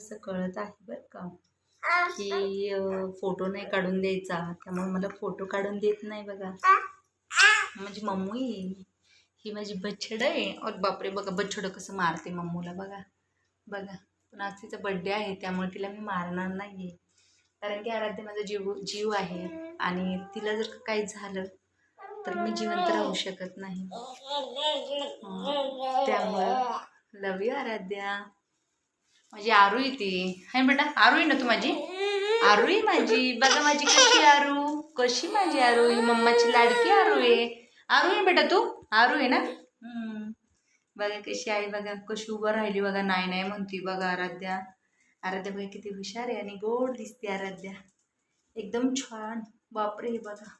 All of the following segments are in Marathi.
असं कळत आहे बरं का की फोटो नाही काढून द्यायचा. त्यामुळे मला फोटो काढून देत नाही बघा. माझी मम्मी आहे ही माझी बच्छड आहे. और बापरे बघा बछड कसं मारते मम्मूला बघा. बघा पण आज तिचा बड्डे आहे त्यामुळे तिला मी मारणार नाही आहे कारण की आराध्य माझा जीव जीव आहे आणि तिला जर काही झालं तर मी जिवंत राहू शकत नाही. त्यामुळे त्यामुळं लव यू आराध्या. माझी आरू ती हाय बेटा आरू आहे ना तू माझी? आरू आहे माझी. बघा माझी कशी आरू. कशी माझी आरू? ही मम्माची लाडकी आरू आहे. आरू आहे बेटा तू? आरू आहे ना? हम्म. बघा कशी आहे बघा कशी उभं राहिली बघा. नाही नाही म्हणती बघा आराध्या. आराध्या बघा किती हुशार आहे आणि गोड दिसते आराध्या. एकदम छान. बापरे बघा.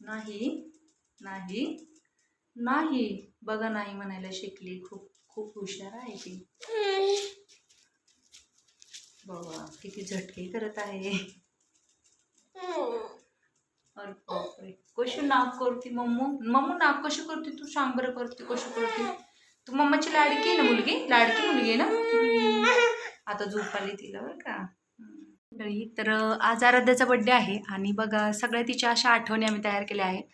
नाही नाही नाही. बघा नाही म्हणायला शिकली खूप. खूप हुशार आहे ती. बाबा किती झटके करत आहे. अरे बापरे. कशी नाक करते मम्मू? मम्मू नाक कशी करते? तू सांग बरं करते कशी करते? तू मम्माची लाडकी आहे ना मुलगी? लाडकी मुलगी आहे ना? आता झोप आली तिला बरं का. तर आज आराध्याचा बड्डे आहे आणि बघा सगळ्या तिच्या अशा आठवणी आम्ही तयार केल्या आहेत.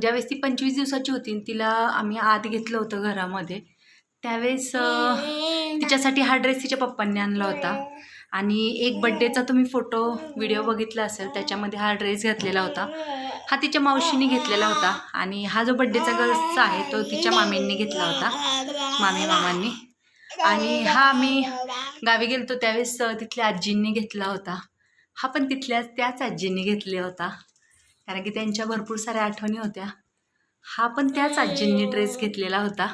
ज्यावेळेस ती पंचवीस दिवसाची होती तिला आम्ही आत घेतलं होतं घरामध्ये. त्यावेळेस तिच्यासाठी हा ड्रेस तिच्या पप्पांनी आणला होता. आणि एक बड्डेचा तुम्ही फोटो व्हिडिओ बघितला असेल त्याच्यामध्ये हा ड्रेस घातलेला होता. हा तिच्या मावशीने घेतलेला होता. आणि हा जो बड्डेचा गर्ल्सचा आहे तो तिच्या मामींनी घेतला होता. मामी मामांनी. आणि हा आम्ही गावी गेलतो त्यावेळेस तिथल्या आजींनी घेतला होता. हा पण तिथल्या त्याच आजींनी घेतला होता. कारण की त्यांच्या भरपूर साऱ्या आठवणी होत्या. हा पण त्याच आजींनी ड्रेस घेतलेला होता.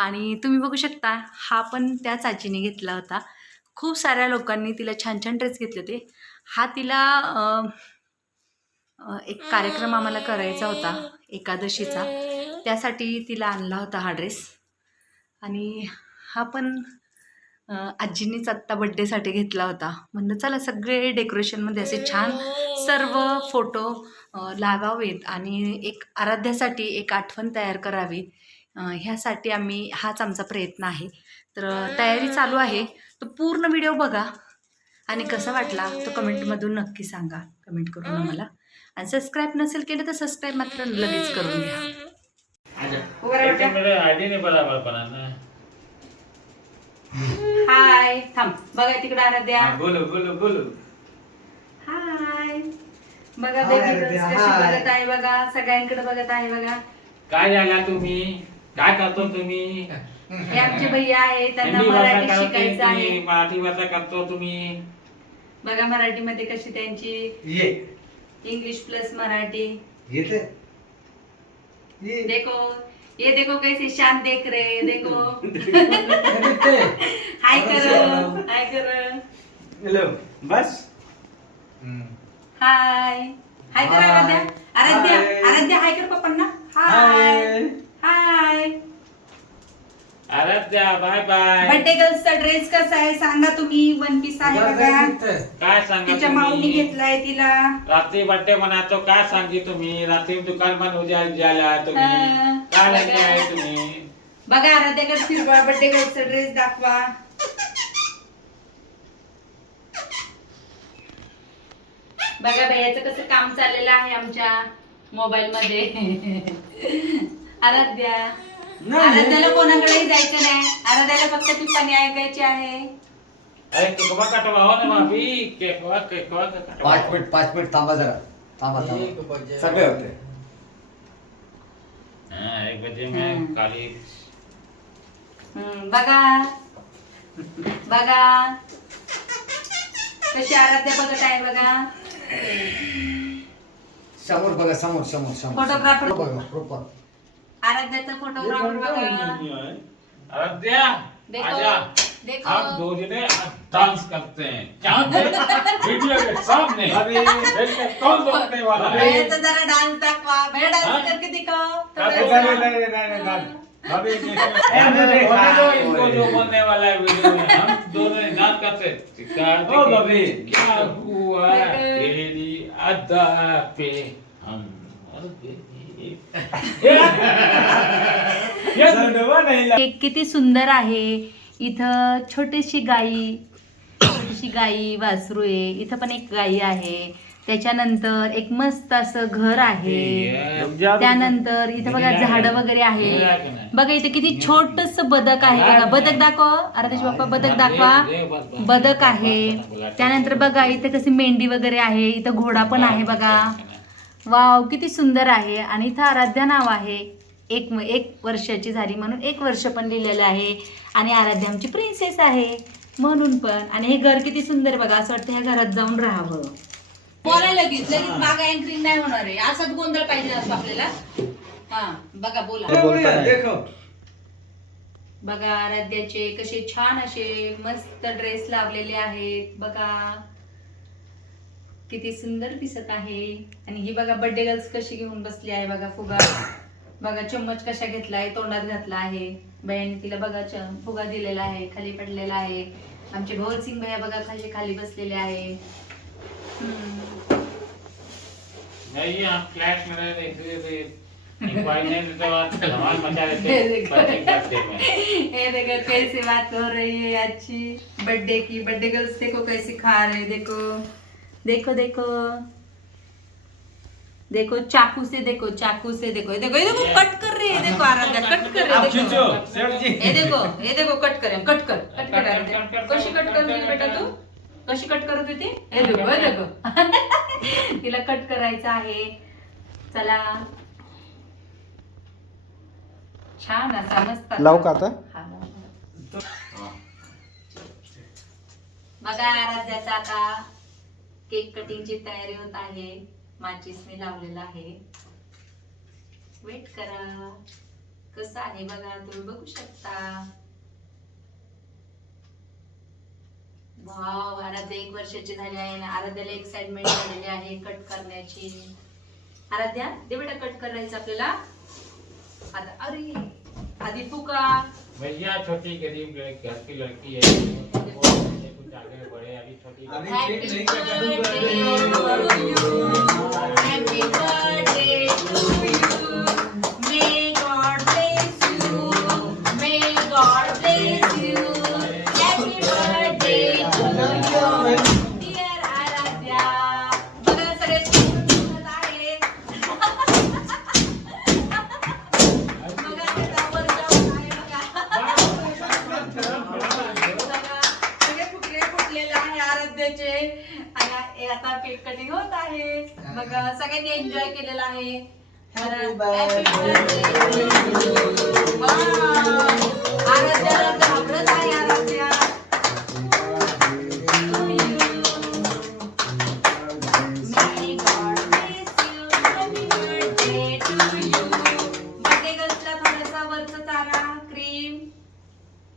आणि तुम्ही बघू शकता हा पण त्या चाचीने घेतला होता. खूप साऱ्या लोकांनी तिला छान छान ड्रेस घेतले होते. हा तिला एक कार्यक्रम आम्हाला करायचा होता एकादशीचा. त्यासाठी तिला आणला होता हा ड्रेस आणि हा पण आजीनीच आजींनीच आत्ता बड्डेसाठी घेतला होता. म्हणलं चला सगळे डेकोरेशनमध्ये असे छान सर्व फोटो अ, लावावेत आणि एक आराध्यासाठी एक आठवण तयार करावी. ह्यासाठी आम्ही हाच आमचा प्रयत्न आहे. तर तयारी चालू आहे. तो पूर्ण व्हिडिओ बघा. आणि कसा वाटला तो कमेंटमधून नक्की सांगा. कमेंट करून आम्हाला. आणि सबस्क्राईब नसेल केलं तर सबस्क्राईब मात्र लगेच करून घ्या. हाय थांब. बघा तिकडे आराध्या. बोलो बोलो बोलो. हाय बघा बेबी कशी. बघत आहे बघा सगळ्यांकडे बघत आहे बघा. काय झाला तुम्ही? काय करतो तुम्ही? हे आमचे भैया आहे त्यांना हिंदी भाषा मराठी करते शिकायचं आहे. तुम्ही. मराठी भाषा करतो तुम्ही. बघा मराठीमध्ये कशी त्यांची ये. English plus Marathi. येते ये. देखो ये देखो कैसे शांत देख रहे देखो. येते. हाय करो. हाय करो हेलो बस. हम्म. हाय. हाय कर. आराध्या? आराध्या. हाय. आराध्या हाय कर पप्पांना. Hi. Hi. Aaradhya bye bye birthday गर्ल्सचा dress कसा आहे सांगा तुम्ही. वन पीस आहे बघा. काय? काय सांगा तिच्या माऊनी तुम्ही घेतलाय तिला. रात्री बर्थडे मनातो काय सांगी तुम्ही? रात्री दुकान बंद हो जाय जाला तुम्ही. हा. काय लागले आहे तुम्ही? बघा आराध्याकडे फिरवा बर्थडे गर्ल्सचा ड्रेस दाखवा. बघा भैयाचं कसं काम चाललेलं आहे आमच्या मोबाईल मध्ये आराध्या. नाही. आराध्याला कोणाकडेही जायचं नाही. आराध्याला फक्त टिप्पणी ऐकायची आहे. अरे केकवा कटवा ना भाभी. केकवा केकवा कटवा पाच मिनिट पाच मिनिट थांबा जरा. थांबा थांबा. सगळे होते. हाँ, एक बजे हम्म. में काली हम्म, बघा. बघा. कशी आराध्या बघत आहे बघा. समोर बघा समोर समोर समोर. Photographer. बघा proper. आराध्याचा फोटोग्राफर बघा. आराध्या देखो आजा. देखो. हम दो जने डांस करते. हैं क्या वीडियो के सामने. बैठ के कौन रोकने वाला है? भैयाचा जरा डान्स दाखवा. भैया हाँ? डान्स करके दिखाओ. नहीं, थोड़ा नहीं, सा. नहीं, नहीं, नहीं, नहीं. अभी देखो होने दो इनको जो बोलने वाला है वीडियो में हम दोनों डांस करते। ओ, बबी। क्या हुआ देखो। तेरी अदा पे हम मर गए। ये संडवा नाही ला- केक किती सुंदर आहे इथं छोटीशी गाई छोटीशी गाई वासरू आहे इथं पण एक गाई आहे त्याच्यानंतर एक मस्त असं घर आहे. त्यानंतर इथं बघा झाडं वगैरे आहे. बघा इथे किती छोटस बदक आहे. बघा बदक दाखव. अरे त्याचे पप्पा बदक दाखवा. बदक आहे. त्यानंतर बघा इथे कशी मेंढी वगैरे आहे. इथं घोडा पण आहे बघा. वाव किती सुंदर आहे. आणि इथं आराध्या नाव आहे. एक एक वर्षाची झाली म्हणून एक वर्ष पण लिहिलेलं आहे. आणि आराध्या आमची प्रिन्सेस आहे. म्हणून पण. आणि हे घर किती सुंदर बघा. असं वाटतं ह्या घरात जाऊन राहावं. बोला लगेच. लगेच मागा अँकरिंग नाही होणार आहे. असाच गोंधळ पाहिजे असतो आपल्याला. हा बघा बोला. देखो. बघा आराध्याचे कसे छान असे मस्त ड्रेस लावलेले आहेत. बघा. किती सुंदर दिसत आहे. आणि ही बघा बर्थडे गर्ल्स कशी घेऊन बसली आहे बघा फुगा. बघा चम्मच कशा घेतलाय तोंडात घातला आहे. बायाने तिला बघा च- फुगा दिलेला आहे खाली पडलेला आहे. आमचे भोर सिंग भैया बघा खाली खाली बसलेले आहे. हम्म. नहीं फ्लैट में रहे इसलिए देखो। कैसे बात हो रही है अच्छी। बर्थडे की बर्थडे गर्ल्स देखो कैसे खा रहे देखो। देखो देखो। देखो चाकू से देखो चाकू से देखो। ये देखो ये देखो कट कर रहे हैं देखो आराध्या कट कर रहे हैं देखो। ये देखो ये देखो कट करें कट कर कट कर कशी कट करत होती बेटा तू? कशी कट करत होती? हे देखो हे देखो तिला कट करायचं आहे. चला. छान असा मस्त असा. लावू का आता? हा, लाव. बघा आराध्याचा आता केक कटिंगची तयारी होत आहे. माचीसने लावलेला आहे. वेट करा. कसं आहे बघा तुम्ही बघू शकता. वाव आराध्या एक वर्षाची झाली आहे आणि आराध्याला एक्साइटमेंट झालेली आहे कट करण्याची. आराध्या दे बेटा कट करायचं आपल्याला. आता अरे आधी फुका भैया छोटी गरीब घर की लड़की है वो कुछ आगे बढ़े अभी छोटी Happy birthday to you. आता फिर कधी होत आहे. मग सगळ्यांनी एन्जॉय केलेलं आहे.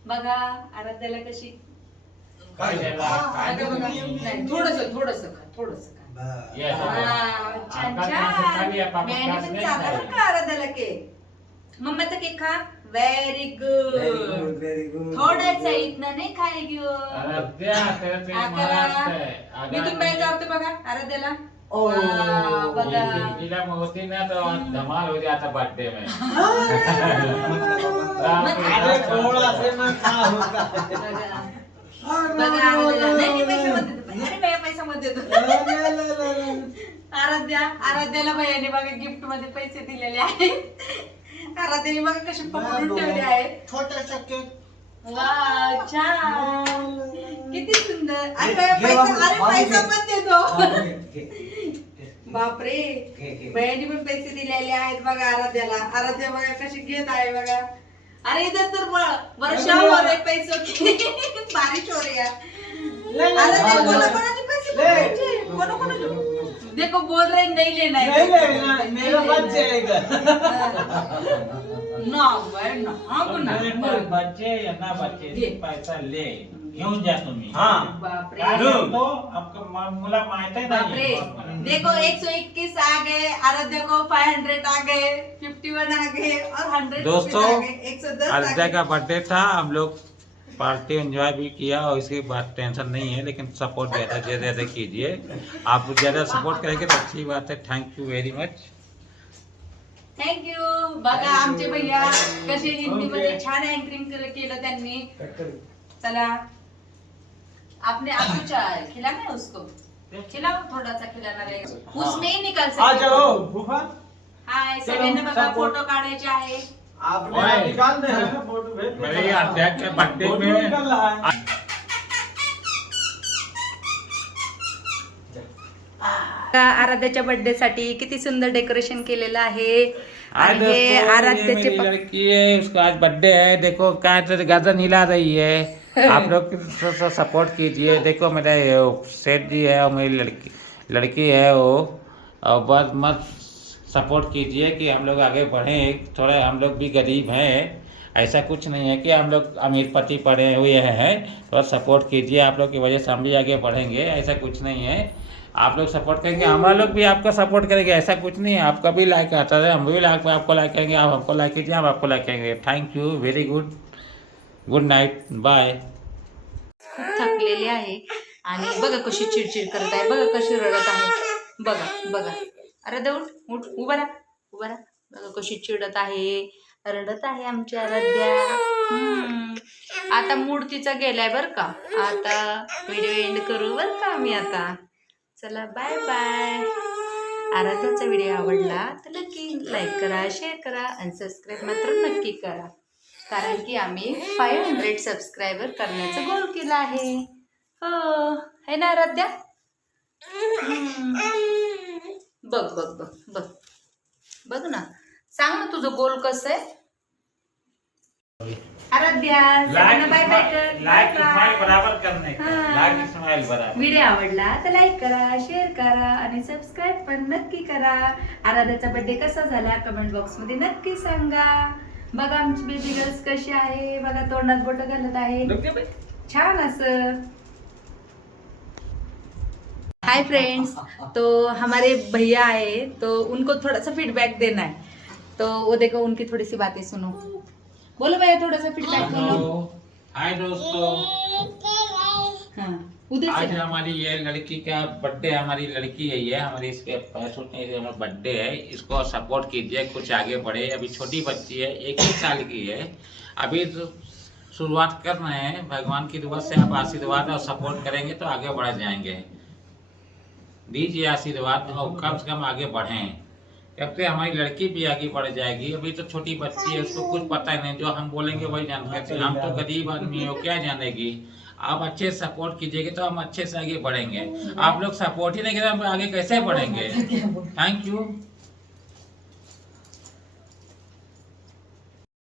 बघा आराध्याला कशी काय बघा, बघा. नाही, थोडंसं थोडंसं खा थोडंसं खा बस. Yes. वाव, छान आपका केक खा छान. लिया, पापा मैंने खास पण नाही चालला खाल्ला. बरं का आराध्याला केक? मम्माचा केक खा. Very Very good, good very good. थोडासा इथनं नाही महाराष्ट्र है मी तुम्ही जाते बघा. आराध्याला. ओ. वाव, बघा. होती ना तो धमाल हो जाता बर्थडे में अरे खा बघा. बघा आराध्याला नाही देतो. अरे देतो. आराध्या आराध्याला भैयाने बघा गिफ्टमध्ये पैसे दिलेले आहे. आराध्याने बघा कशी पकडून ठेवले आहे. छोटासा केक वा छान. किती सुंदर. अरे घे पैसा बाबू, अरे बाबू पैसा घे. पण देतो. बापरे. घे, पण पैसे दिलेले आहेत बघा आराध्याला. आराध्या बघा कशी घेत आहे बघा. अरे इधर तर ब- वर्षा हो रहे पैसों की बारिश हो रही है। आराध्या हाँ, कोणा ले. कोणाचे पैसे? कोणा कोणाचे? देखो बोल रहे नहीं लेना है। नहीं लेना मेरा नहीं बच लेना है. जाएगा ना भाई ना हाँ को ना पर बच्चे या ना बच्चे. पैसा ले। घेऊन जा तुम्ही। हाँ। बापरे कारण तो आपका मा- मुला माहीत आहे बापरे नाही देखो एक सौ इक्कीस आ गए आराध्या को फाइव हंड्रेड आ गए फिफ्टी वन आ गए और हंड्रेड दोस्तों, एक सौ दस आराध्या का बर्थडे था हम लोग पार्टी एंजॉय भी किया और इसके बाद टेंशन नहीं है लेकिन सपोर्ट ज़्यादा से ज़्यादा कीजिए। आप ज़्यादा सपोर्ट करेंगे तो अच्छी बात है। Thank you very much thank you बघा आमचे भैया कसे हिंदी मध्ये छान अँकरिंग केलं त्यांनी. चला. आपने आपको चाय खिलाना है उसको. खिलाओ थोड़ा सा खिलाना रहेगा उसमें ही निकाल आ सकते जाओ. फूफा हाय चलो, सगळ्यांना बघा सब फोटो काढायचे आहे. आपने ओए। निकाल दे फोटो भेज दे। मेरे अध्यक्ष के बर्थडे फोटो में निकल रहा है आराध्याच्या बर्थडे साठी किती सुंदर डेकोरेशन केलेलं आहे. आज आणि हे ये आराध्याचे मेरी लड़की है उसका आज बर्थडे है देखो क्या तो गर्दन हिला रही है. आप लोग सपोर्ट कीजिए? देखो, मेरा सेठ जी है और मेरी लड़की लड़की है वो। और बस मत सपोर्ट कीजिए कि हम लोग आगे बढ़ें। थोड़ा हम लोग भी गरीब हैं। ऐसा कुछ नहीं है कि हम लोग अमीर पति पढ़े हुए हैं। थोड़ा सपोर्ट कीजिए आप लोग की वजह से हम भी आगे बढ़ेंगे। ऐसा कुछ नहीं है। आप लोग सपोर्ट करेंगे हमारे लोग भी आपका सपोर्ट करेंगे। ऐसा कुछ नहीं है। आपका भी लाइक आता है, हम भी लाइक आपको लाइक करेंगे। आप हमको लाइक कीजिए, हम आपको लाइक करेंगे। Thank you very good good night bye खूप थकलेली आहे. आणि बघा कशी चिडचिड करत आहे. बघा कशी रडत आहे. बघा बघा. अरे दे उठ उभा राहा उभा राहा. बघा कशी चिडत आहे. रडत आहे आमची आराध्या. आता मूड तिचा गेलाय बर का. आता व्हिडिओ एंड करू बर का आम्ही आता. चला बाय बाय आराध्याचा व्हिडिओ आवडला तर नक्की लाईक करा शेअर करा आणि सबस्क्राईब मात्र नक्की करा. कारण की आम्ही फाईव्ह हंड्रेड सबस्क्रायबर करण्याचा गोल केला आहे. हो है ना आराध्या. बघ बघ बघ बघ. बघ ना. सांग ना तुझं गोल कसं आहे? आराध्या सगळ्यांना बाय कर. स्माइल बराबर स्माइल बराबर. व्हिडिओ आवडला तर लाईक करा शेअर करा आणि सबस्क्राईब पण नक्की करा. आराध्याचा बर्थडे कसा झाला? कमेंट बॉक्समध्ये नक्की सांगा. बघा आमची बेबी गर्ल्स कशी आहे? बघा तोंडात बोट घालत आहे. छान असं. हाय फ्रेंड्स तो हमारे भैया आए तो उनको थोड़ा सा फीडबैक देना है तो वो देखो उनकी थोड़ी सी बातें सुनो. बोलो भैया थोड़ा सा फीडबैक बोलो हेलो हाय दोस्तों. हाँ. आज हमारी ये लड़की का बर्थडे हमारी लड़की है, ये हमारी इसके पैसों हमारा बर्थडे है। इसको सपोर्ट कीजिए, कुछ आगे बढ़े। अभी छोटी बच्ची है, एक ही साल की है। अभी तो शुरुआत कर रहे हैं। भगवान की दुआ से आप आशीर्वाद और सपोर्ट करेंगे तो आगे बढ़ जाएँगे। दीजिए आशीर्वाद और कम से कम आगे बढ़ें। जब से हमारी लड़की भी आगे बढ़ जाएगी, अभी तो छोटी बच्ची है, उसको कुछ पता ही नहीं। जो हम बोलेंगे वही जानते हम तो गरीब आदमी हो क्या जानेगी? आप अच्छे से सपोर्ट कीजिएगा तो हम अच्छे से आगे बढ़ेंगे। आप लोग सपोर्ट ही नहीं करें हम आगे कैसे बढ़ेंगे? Thank you